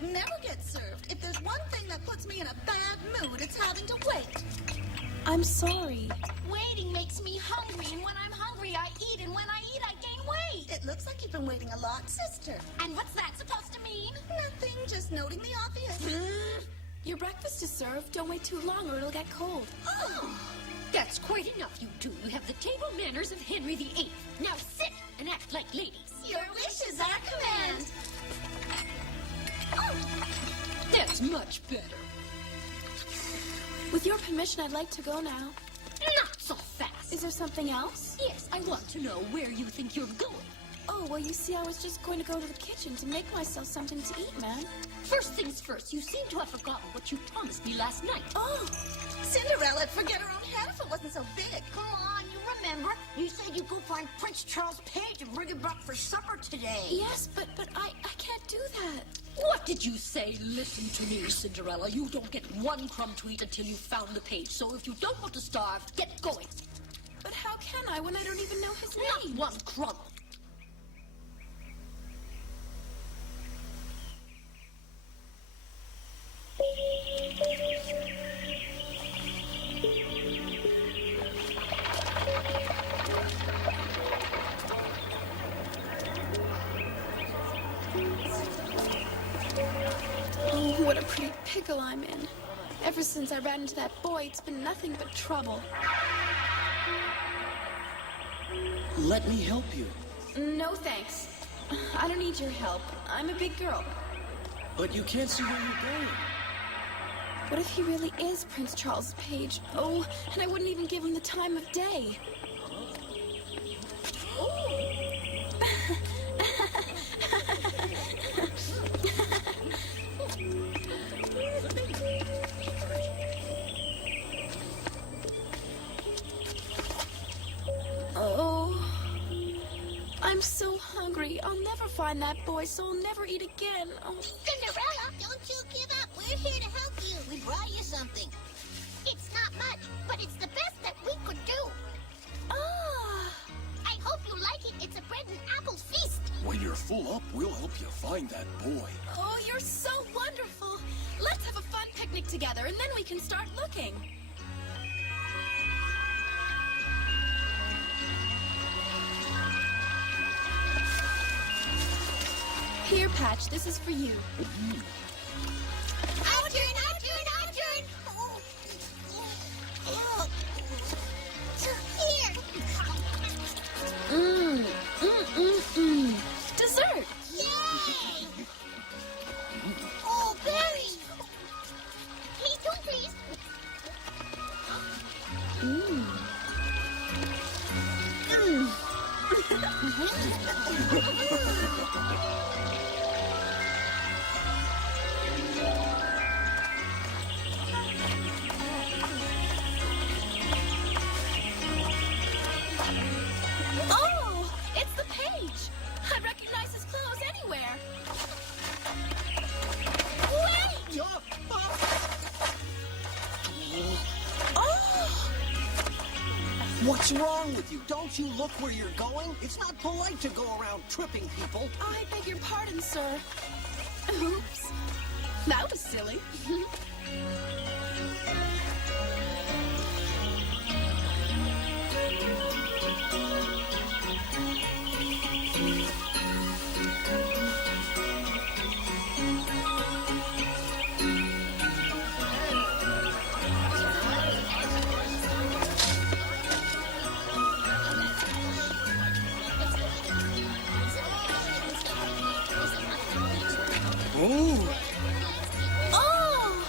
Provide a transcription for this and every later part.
bread never gets served. If there's one thing that puts me in a bad mood, it's having to wait. I'm sorry. Waiting makes me hungry, and when I'm hungry, I eat, and when I eat, I gain weight. It looks like you've been waiting a lot, sister. And what's that supposed to mean? Nothing, just noting the obvious. Your breakfast is served. Don't wait too long or it'll get cold. Oh, that's quite enough, you two. You have the table manners of Henry VIII. Now sit and act like ladies. Your wish is our command. Oh, that's much better. With your permission, I'd like to go now. Not so fast. Is there something else? Yes, I want to know where you think you're going. Oh, well, you see, I was just going to go to the kitchen to make myself something to eat, man. First things first, you seem to have forgotten what you promised me last night. Oh, Cinderella'd forget her own head if it wasn't so big. Come on, you remember? You said you'd go find Prince Charles Page and bring him back for supper today. yes, but I can't do that. What did you say? Listen to me, Cinderella. You don't get one crumb to eat until you've found the page. So if you don't want to starve, get going. But how can I when I don't even know his Not name? one crumb. Oh, what a pretty pickle I'm in. Ever since I ran into that boy, it's been nothing but trouble. Let me help you. No, thanks. I don't need your help. I'm a big girl. But you can't see where you're going. What if he really is Prince Charles Page? Oh, and I wouldn't even give him the time of day. Oh, I'm so hungry. I'll never find that boy, so I'll never eat again. Oh. Cinderella, don't you give up. We're here to help you. We brought you something. It's not much, but it's the best that we could do. Ah! I hope you like it. It's a bread and apple feast. When you're full up, we'll help you find that boy. Oh, you're so wonderful. Let's have a fun picnic together, and then we can start looking. Here, Patch, this is for you. Our turn, our turn, our turn. Oh. Here. Dessert! Yay! Oh, berries. Me too, please. Oh, it's the page. I recognize his clothes anywhere. Wait! Oh! What's wrong with you? Don't you look where you're going? It's not polite to go around tripping people. I beg your pardon, sir. Oops. That was silly. Ooh. Oh!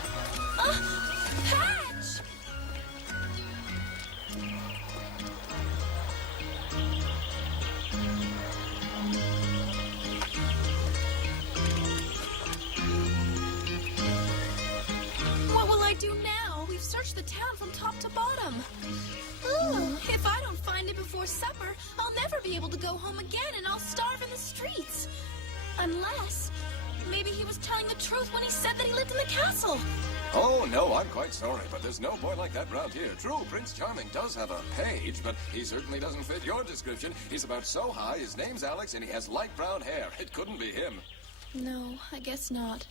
Patch! What will I do now? We've searched the town from top to bottom. Ooh, if I don't find it before supper, I'll never be able to go home again and I'll starve in the streets. Unless, maybe he was telling the truth when he said that he lived in the castle. Oh, no, I'm quite sorry, but there's no boy like that around here. True, Prince Charming does have a page, but he certainly doesn't fit your description. He's about so high, his name's Alex, and he has light brown hair. It couldn't be him. No, I guess not.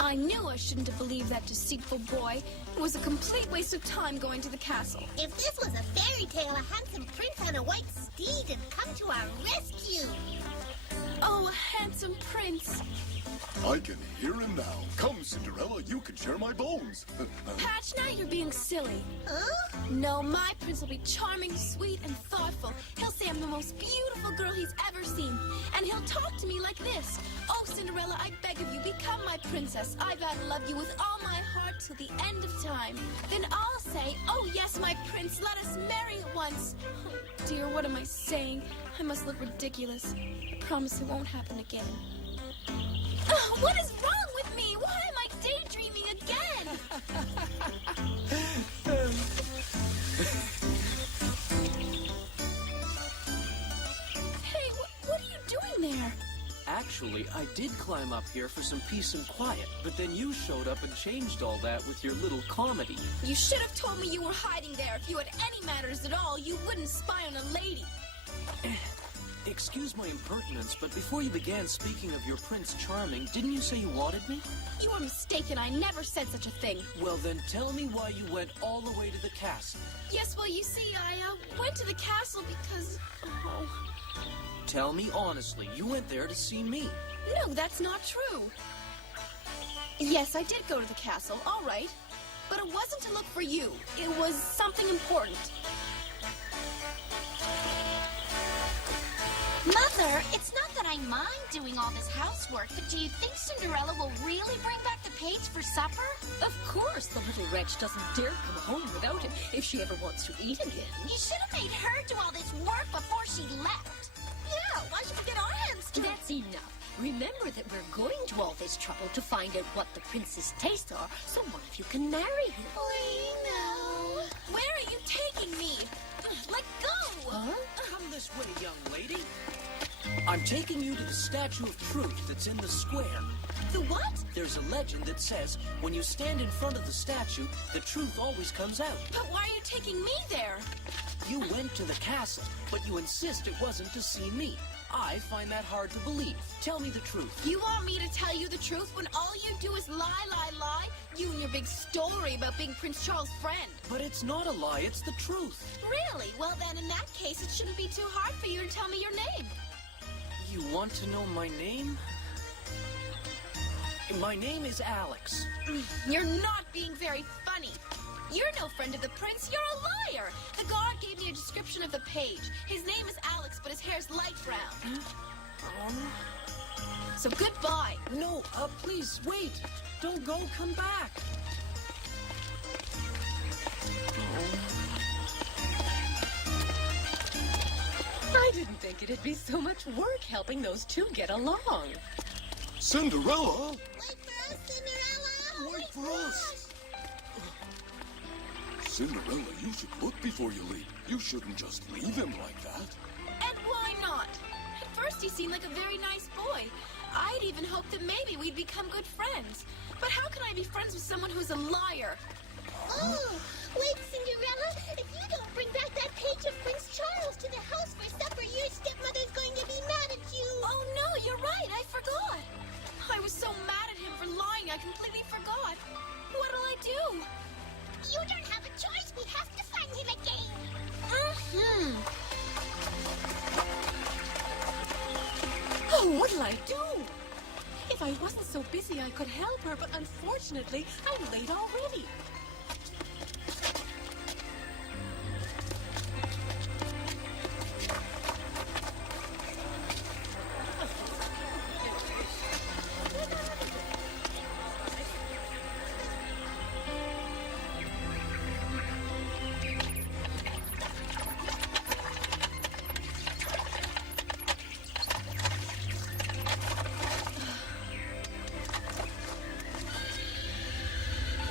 I knew I shouldn't have believed that deceitful boy. It was a complete waste of time going to the castle. If this was a fairy tale, a handsome prince on a white steed had come to our rescue. Oh, a handsome prince. I can hear him now. Come, Cinderella, you can share my bones. Patch, now you're being silly. Huh? No, my prince will be charming, sweet, and thoughtful. He'll say I'm the most beautiful girl he's ever seen. And he'll talk to me like this. Oh, Cinderella, I beg of you, become my princess. I vow to love you with all my heart till the end of time. Then I'll say, oh yes, my prince, let us marry at once. Oh, dear, what am I saying? I must look ridiculous. I promise it won't happen again. Oh, what is wrong with me? Why am I daydreaming again? Hey, what are you doing there? Actually, I did climb up here for some peace and quiet, but then you showed up and changed all that with your little comedy. You should have told me you were hiding there. If you had any manners at all, you wouldn't spy on a lady. Excuse my impertinence, but before you began speaking of your Prince Charming, didn't you say you wanted me? You are mistaken. I never said such a thing. Well, then tell me why you went all the way to the castle. Yes, well, you see, I went to the castle because... Oh, Tell me honestly, you went there to see me. no, that's not true. Yes, I did go to the castle, all right. But it wasn't to look for you. It was something important. Mother, it's not that I mind doing all this housework, but do you think Cinderella will really bring back the page for supper? Of course, the little wretch doesn't dare come home without him if she ever wants to eat again. You should have made her do all this work before she left. Yeah, why should we get our hands to it? That's enough. Remember that we're going to all this trouble to find out what the prince's tastes are, so one of you can marry him. We know. Where are you taking me? Let go! Huh? Come this way, young lady. I'm taking you to the Statue of Truth that's in the square. The what? There's a legend that says when you stand in front of the statue, the truth always comes out. But why are you taking me there? You went to the castle, but you insist it wasn't to see me. I find that hard to believe. Tell me the truth. You want me to tell you the truth when all you do is lie, lie, lie? You and your big story about being Prince Charles' friend. But it's not a lie, it's the truth. Really? Well, then, in that case, it shouldn't be too hard for you to tell me your name. You want to know my name? My name is Alex. You're not being very funny. You're no friend of the prince. You're a liar. The guard gave me a description of the page. His name is Alex, but his hair's light brown. So goodbye. No, please, wait. Don't go, come back. I didn't think it'd be so much work helping those two get along. Cinderella? Wait for us, Cinderella! Wait for us. Cinderella, you should look before you leave. You shouldn't just leave him like that. And why not? At first he seemed like a very nice boy. I'd even hoped that maybe we'd become good friends. But how can I be friends with someone who's a liar? Oh, wait, Cinderella. If you don't bring back that page of Prince Charles to the house for supper, your stepmother's going to be mad at you. Oh no, you're right, I forgot. I was so mad at him for lying, I completely forgot. What'll I do? You don't have a choice. We have to find him again. Oh, what'll I do? If I wasn't so busy, I could help her, but unfortunately, I'm late already.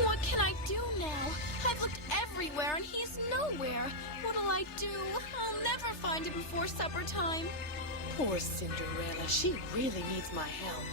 What can I do now? I've looked everywhere and he's nowhere. What'll I do? I'll never find him before supper time. Poor Cinderella. She really needs my help.